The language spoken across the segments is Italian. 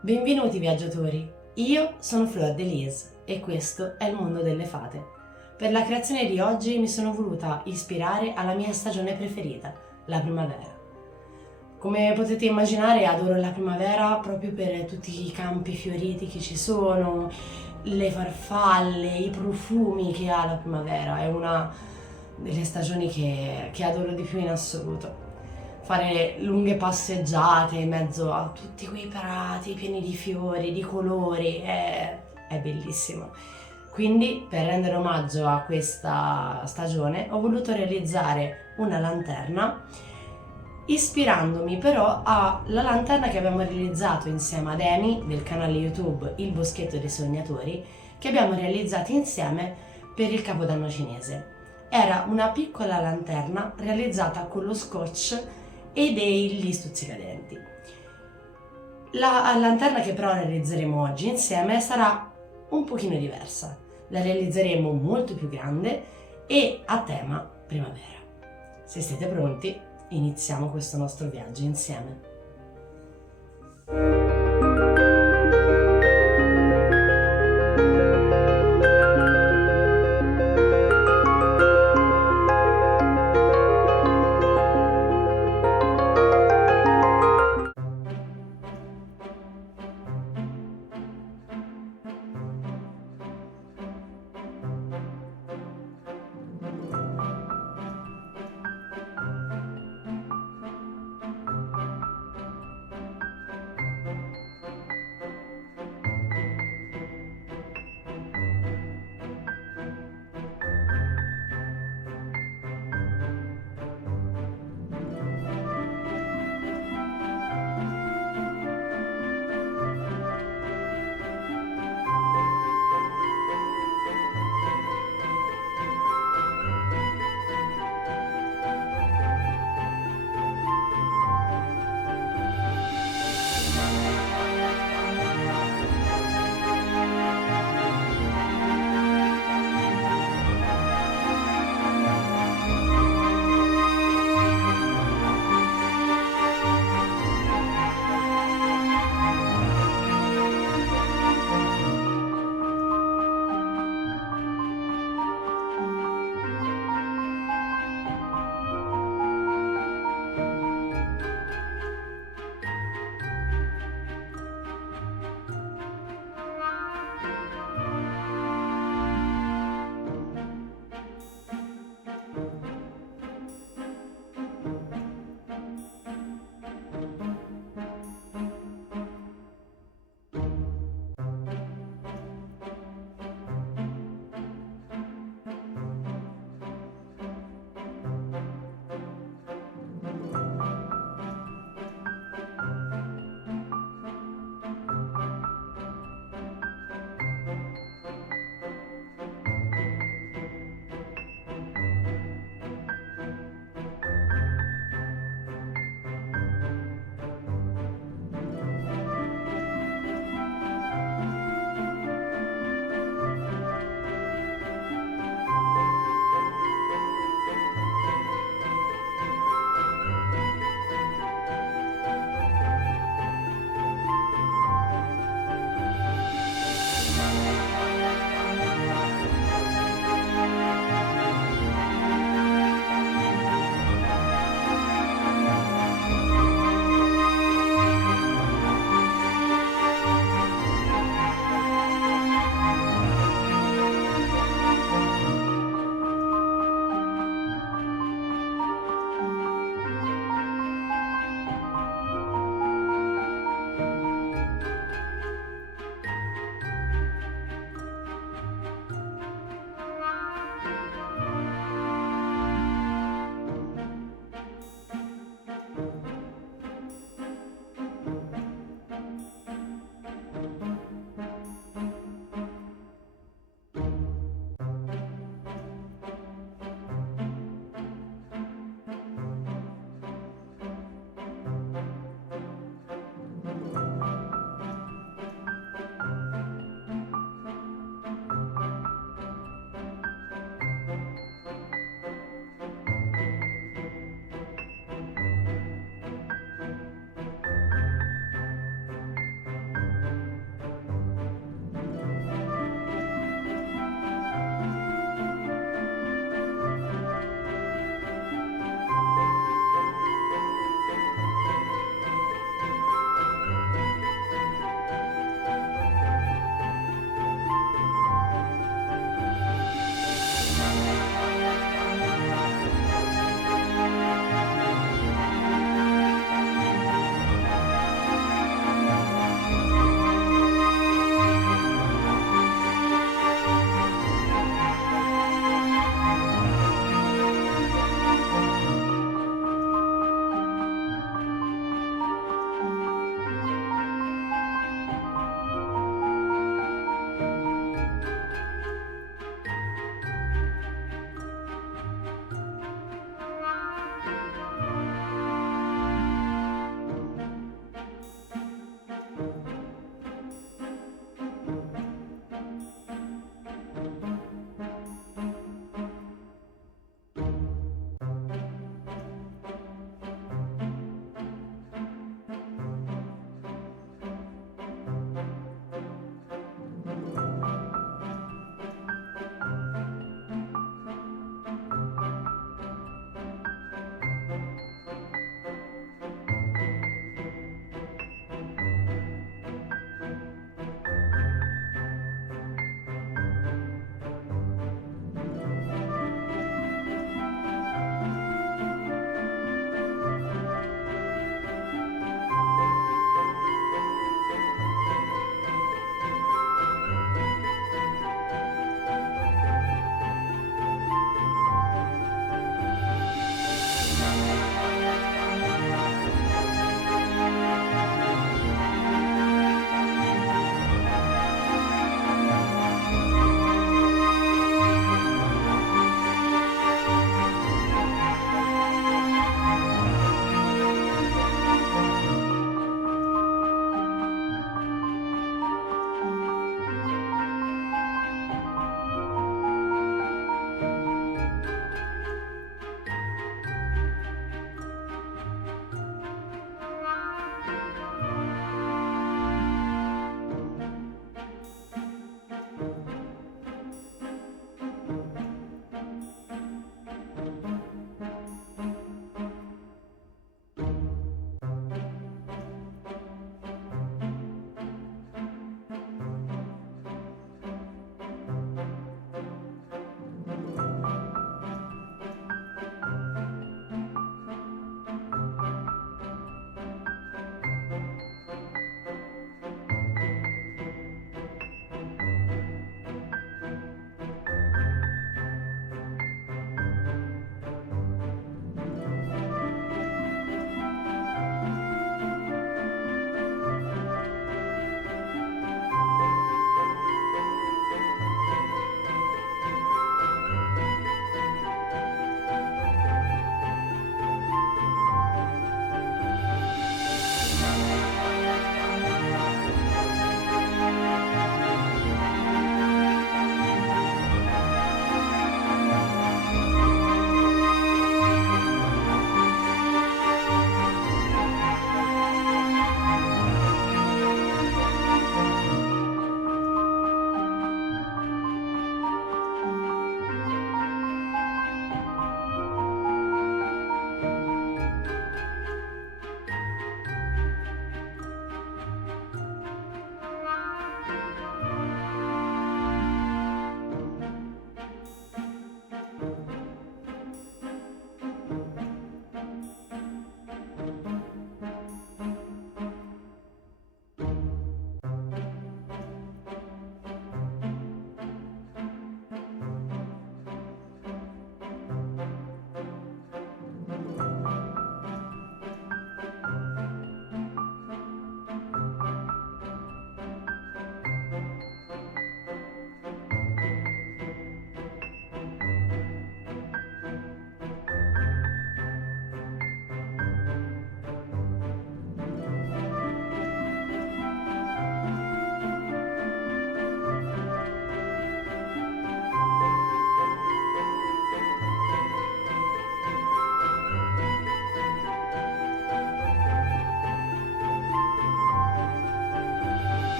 Benvenuti viaggiatori, io sono Fleur de Lis e questo è il mondo delle fate. Per la creazione di oggi mi sono voluta ispirare alla mia stagione preferita, la primavera. Come potete immaginare adoro la primavera proprio per tutti i campi fioriti che ci sono, le farfalle, i profumi che ha la primavera, è una delle stagioni che adoro di più in assoluto. Fare lunghe passeggiate in mezzo a tutti quei prati pieni di fiori, di colori, è bellissimo. Quindi, per rendere omaggio a questa stagione, ho voluto realizzare una lanterna, ispirandomi però alla lanterna che abbiamo realizzato insieme ad Amy del canale YouTube Il Boschetto dei Sognatori, che abbiamo realizzato insieme per il Capodanno cinese. Era una piccola lanterna realizzata con lo scotch e degli stuzzicadenti. La lanterna che però realizzeremo oggi insieme sarà un pochino diversa. La realizzeremo molto più grande e a tema primavera. Se siete pronti, iniziamo questo nostro viaggio insieme.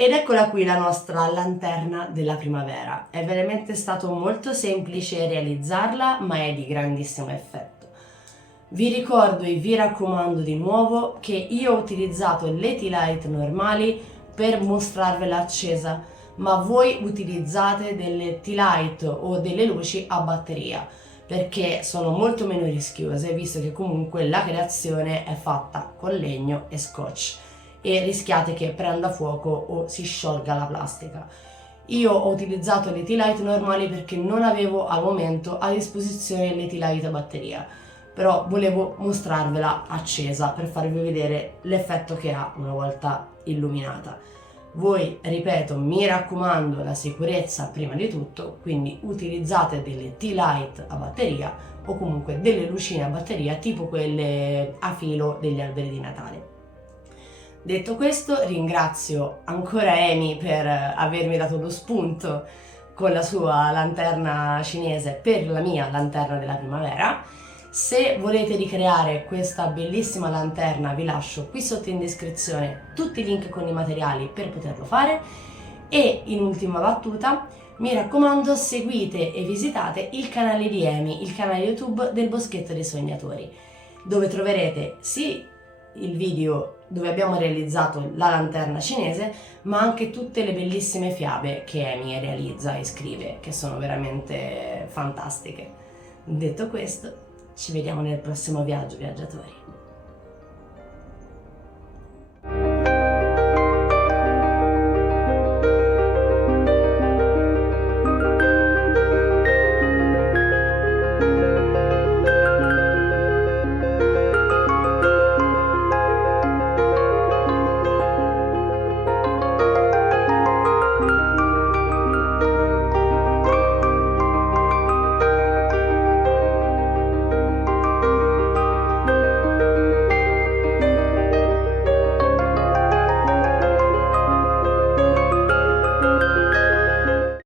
Ed eccola qui la nostra lanterna della primavera. È veramente stato molto semplice realizzarla, ma è di grandissimo effetto. Vi ricordo e vi raccomando di nuovo che io ho utilizzato le tea light normali per mostrarvela accesa, ma voi utilizzate delle tea light o delle luci a batteria, perché sono molto meno rischiose, visto che comunque la creazione è fatta con legno e scotch e rischiate che prenda fuoco o si sciolga la plastica. Io ho utilizzato le tea light normali perché non avevo al momento a disposizione le tea light a batteria, però volevo mostrarvela accesa per farvi vedere l'effetto che ha una volta illuminata. Voi, ripeto, mi raccomando la sicurezza prima di tutto, quindi utilizzate delle tea light a batteria o comunque delle lucine a batteria tipo quelle a filo degli alberi di Natale. Detto questo, ringrazio ancora Amy per avermi dato lo spunto con la sua lanterna cinese per la mia lanterna della primavera. Se volete ricreare questa bellissima lanterna vi lascio qui sotto in descrizione tutti i link con i materiali per poterlo fare e in ultima battuta mi raccomando seguite e visitate il canale di Amy, il canale YouTube del Boschetto dei Sognatori, dove troverete sì il video dove abbiamo realizzato la lanterna cinese, ma anche tutte le bellissime fiabe che Amy realizza e scrive, che sono veramente fantastiche. Detto questo, ci vediamo nel prossimo viaggio, viaggiatori.